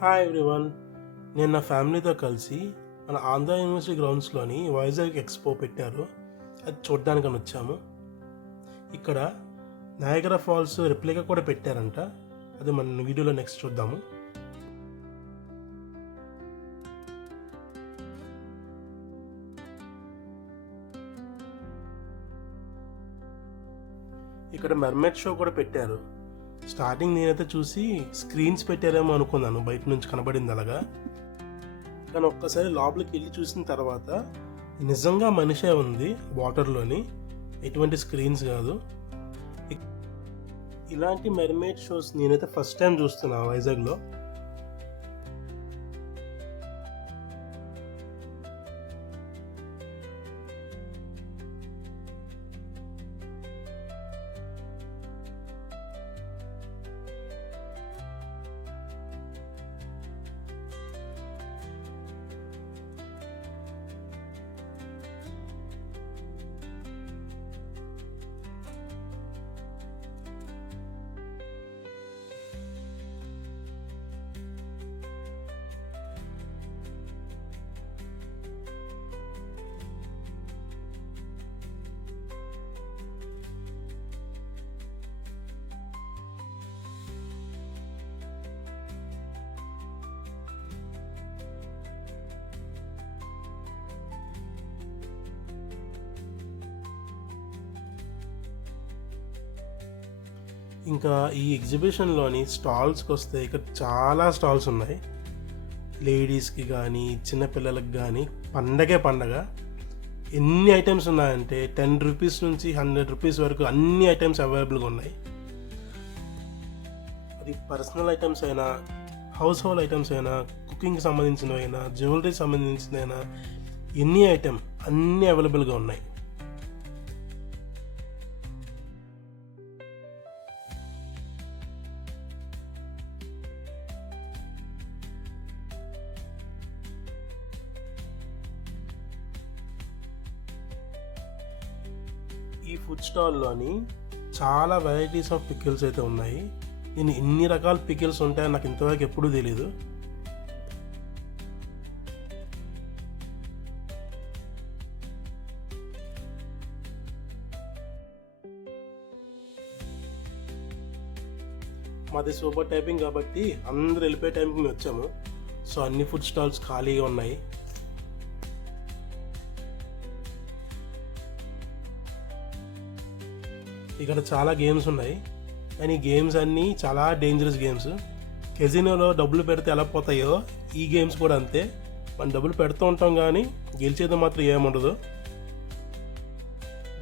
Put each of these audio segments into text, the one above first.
Hi everyone. నేను నా ఫ్యామిలీతో కలిసి మన ఆంధ్ర యూనివర్సిటీ గ్రౌండ్స్లోని వైజాగ్ ఎక్స్పో పెట్టారు. అది చూడడానికని వచ్చాము. ఇక్కడ నయాగరా ఫాల్స్ రెప్లికా కూడా పెట్టారంట. అది మన వీడియోలో నెక్స్ట్ చూద్దాము. ఇక్కడ మెర్మైడ్ షో కూడా పెట్టారు. స్టార్టింగ్ నేనైతే చూసి స్క్రీన్స్ పెట్టారేమో అనుకున్నాను, బయట నుంచి కనబడింది అలాగా. కానీ ఒక్కసారి లోపలికి వెళ్ళి చూసిన తర్వాత నిజంగా మనిషే ఉంది వాటర్లోని, ఎటువంటి స్క్రీన్స్ కాదు. ఇలాంటి మెర్మైడ్ షోస్ నేనైతే ఫస్ట్ టైం చూస్తున్నా వైజాగ్లో. ఇంకా ఈ ఎగ్జిబిషన్లోని స్టాల్స్కి వస్తే ఇక్కడ చాలా స్టాల్స్ ఉన్నాయి. లేడీస్కి కానీ చిన్నపిల్లలకి కానీ పండగ ఎన్ని ఐటమ్స్ ఉన్నాయంటే 10 రూపీస్ నుంచి 100 రూపీస్ వరకు అన్ని ఐటమ్స్ అవైలబుల్గా ఉన్నాయి. అది పర్సనల్ ఐటమ్స్ అయినా, హౌస్ హోల్డ్ ఐటమ్స్ అయినా, కుకింగ్కి సంబంధించినవైనా, జ్యువెలరీకి సంబంధించినైనా, ఎన్ని ఐటమ్ అన్నీ అవైలబుల్గా ఉన్నాయి. ఈ ఫుడ్ స్టాల్లోని చాలా వెరైటీస్ ఆఫ్ పికిల్స్ అయితే ఉన్నాయి. నేను ఇన్ని రకాల పికిల్స్ ఉంటాయని నాకు ఇంతవరకు ఎప్పుడూ తెలీదు. మాది సూపర్ టైపింగ్ కాబట్టి అందరూ వెళ్ళిపోయే టైంకి మేము వచ్చాము. సో అన్ని ఫుడ్ స్టాల్స్ ఖాళీగా ఉన్నాయి. ఇక్కడ చాలా గేమ్స్ ఉన్నాయి, కానీ ఈ గేమ్స్ అన్నీ చాలా డేంజరస్ గేమ్స్. కెజినోలో డబ్బులు పెడితే ఎలా పోతాయో ఈ గేమ్స్ కూడా అంతే. మనం డబ్బులు పెడుతూ ఉంటాం కానీ గెలిచేది మాత్రం ఏముండదు.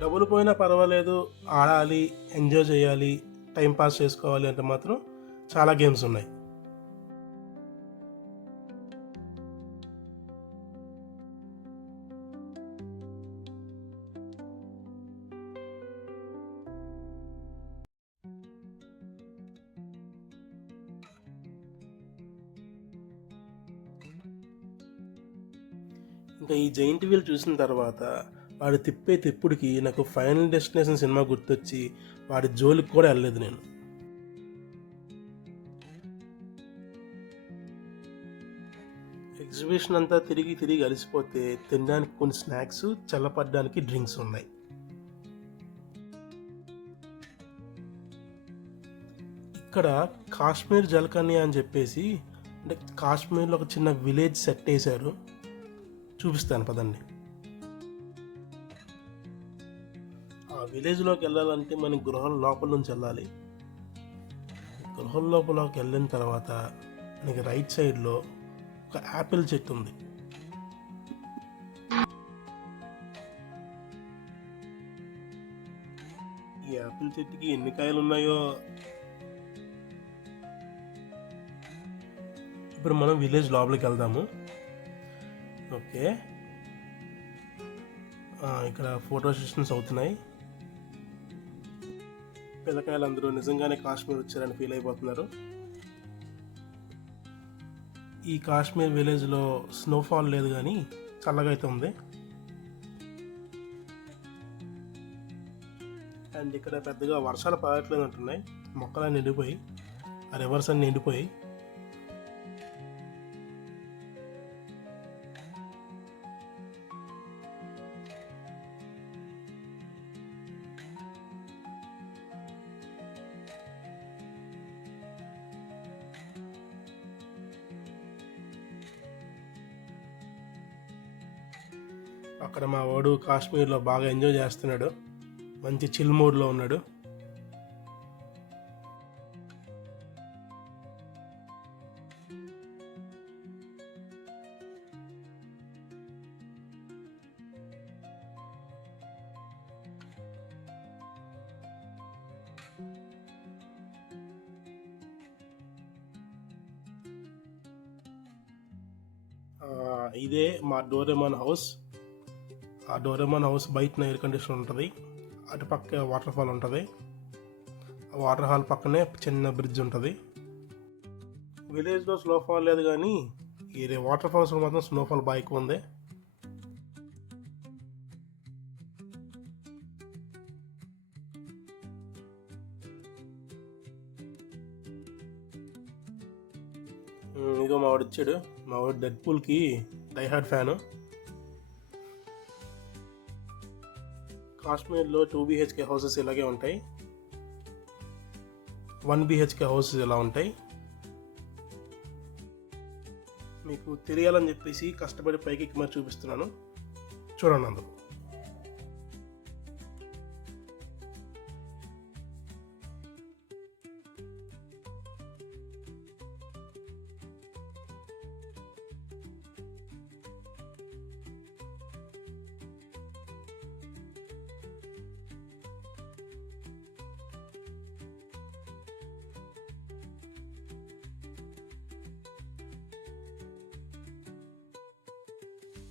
డబ్బులు పోయినా పర్వాలేదు, ఆడాలి, ఎంజాయ్ చేయాలి, టైం పాస్ చేసుకోవాలి అంటే మాత్రం చాలా గేమ్స్ ఉన్నాయి. ఇంకా ఈ జైంట్ వీల్ చూసిన తర్వాత వాడు తిప్పే తిప్పుడికి నాకు ఫైనల్ డెస్టినేషన్ సినిమా గుర్తొచ్చి వాడి జోలికి కూడా వెళ్ళలేదు నేను. ఎగ్జిబిషన్ అంతా తిరిగి అలసిపోతే తినడానికి కొన్ని స్నాక్స్, చల్లపడడానికి డ్రింక్స్ ఉన్నాయి. ఇక్కడ కాశ్మీర్ జలకన్య అని చెప్పేసి, అంటే కాశ్మీర్లో ఒక చిన్న విలేజ్ సెట్ వేశారు. చూపిస్తాను పదండి. ఆ విలేజ్లోకి వెళ్ళాలంటే మనం గృహాల లోపల నుంచి వెళ్ళాలి. గృహాల లోపలకి వెళ్ళిన తర్వాత మనకి రైట్ సైడ్లో ఒక యాపిల్ చెట్టు ఉంది. ఈ యాపిల్ చెట్టుకి ఎన్ని కాయలు ఉన్నాయో. ఇప్పుడు మనం విలేజ్ లోపలికి వెళ్దాము. ఓకే, ఇక్కడ ఫోటో సెషన్స్ అవుతున్నాయి. పిల్లకాయలు అందరూ నిజంగానే కాశ్మీర్ వచ్చారని ఫీల్ అయిపోతున్నారు. ఈ కాశ్మీర్ విలేజ్లో స్నోఫాల్ లేదు కానీ చల్లగా అయితే ఉంది. అండ్ ఇక్కడ పెద్దగా వర్షాలు పడట్లేదు అంటున్నాయి, మొక్కలన్నీ ఎండిపోయి, ఆ రివర్స్ అన్నీ ఎండిపోయి. అక్కడ మా వాడు కాశ్మీర్లో బాగా ఎంజాయ్ చేస్తున్నాడు, మంచి చిల్ మూడ్లో ఉన్నాడు. ఇదే మా డోరేమాన్ హౌస్. ఆ డోరేమాన్ హౌస్ బయటన ఎయిర్ కండిషన్ ఉంటుంది, అటు పక్క వాటర్ ఫాల్ ఉంటుంది. ఆ వాటర్ ఫాల్ పక్కనే చిన్న బ్రిడ్జ్ ఉంటుంది. విలేజ్లో స్నోఫాల్ లేదు కానీ ఈ వాటర్ ఫాల్స్ మాత్రం స్నోఫాల్ బాగా ఎక్కువ ఉంది. ఇదిగో మా వాడు వచ్చాడు. మా వాడు డెడ్ పూల్కి డైహార్డ్ ఫ్యాను. కాశ్మీర్లో 2 BHK హౌసెస్ ఇలాగే ఉంటాయి, 1 BHK హౌసెస్ ఇలా ఉంటాయి. మీకు తెలియాలని చెప్పేసి కష్టపడి పైకి ఎక్కి మరి చూపిస్తున్నాను, చూడండి అందరూ.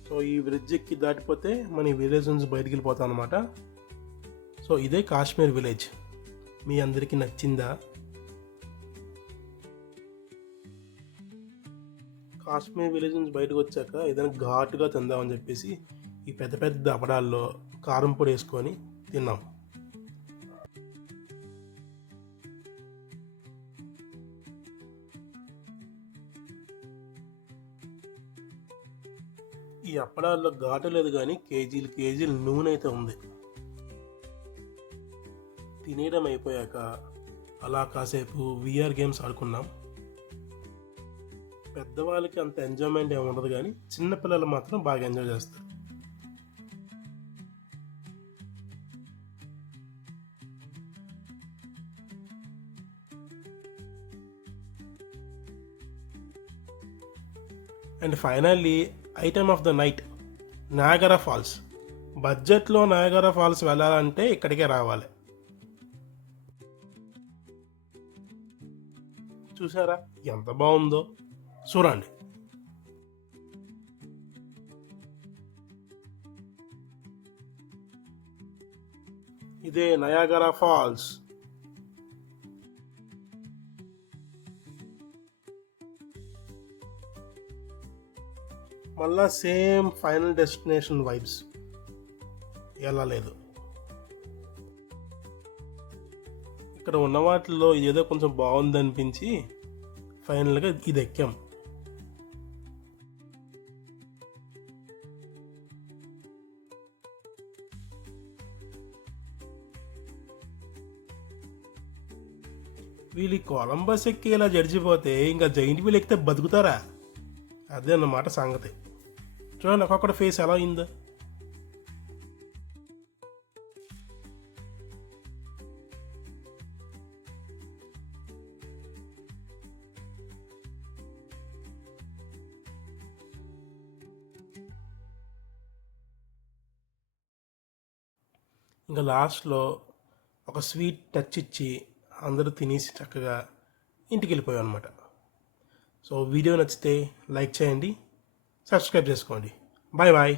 సో ఈ బ్రిడ్జ్ ఎక్కి దాటిపోతే మన విలేజ్ నుంచి బయటికి వెళ్ళిపోతాం అనమాట. సో ఇదే కాశ్మీర్ విలేజ్. మీ అందరికీ నచ్చిందా? కాశ్మీర్ విలేజ్ నుంచి బయటకు వచ్చాక ఏదైనా ఘాటుగా తిందామని చెప్పేసి ఈ పెద్ద పెద్ద అప్పడాల్లో కారం పొడి వేసుకొని తిన్నాం. ఈ అప్పడాల్లో ఘాటు లేదు కానీ కేజీలు నూనె అయితే ఉంది. తినేయడం అయిపోయాక అలా కాసేపు VR గేమ్స్ ఆడుకున్నాం. పెద్దవాళ్ళకి అంత ఎంజాయ్మెంట్ ఏమి ఉండదు కానీ చిన్నపిల్లలు మాత్రం బాగా ఎంజాయ్ చేస్తారు. And finally item of the night, Niagara Falls. బడ్జెట్లో నయాగరా ఫాల్స్ వెళ్ళాలంటే ఇక్కడికే రావాలి. చూసారా ఎంత బాగుందో, చూడండి. ఇదే నయాగరా ఫాల్స్. మళ్ళా సేమ్ ఫైనల్ డెస్టినేషన్ వైబ్స్ ఎలా లేదు. ఇక్కడ ఉన్న వాటిల్లో ఇదేదో కొంచెం బాగుంది అనిపించి ఫైనల్గా ఇది ఎక్కాం. వీళ్ళు కొలంబస్ ఎక్కి ఇలా జడిచిపోతే ఇంకా జైంట్ వీల్ ఎక్కితే బతుకుతారా? అదే అన్నమాట సంగతి. చూడండి ఒక్కొక్కటి ఫేస్ ఎలా అయిందో. ఇంకా లాస్ట్లో ఒక స్వీట్ టచ్ ఇచ్చి అందరూ తినేసి చక్కగా ఇంటికి వెళ్ళిపోయాం అనమాట. సో వీడియో నచ్చితే లైక్ చేయండి, సబ్స్క్రైబ్ చేసుకోండి. Bye bye.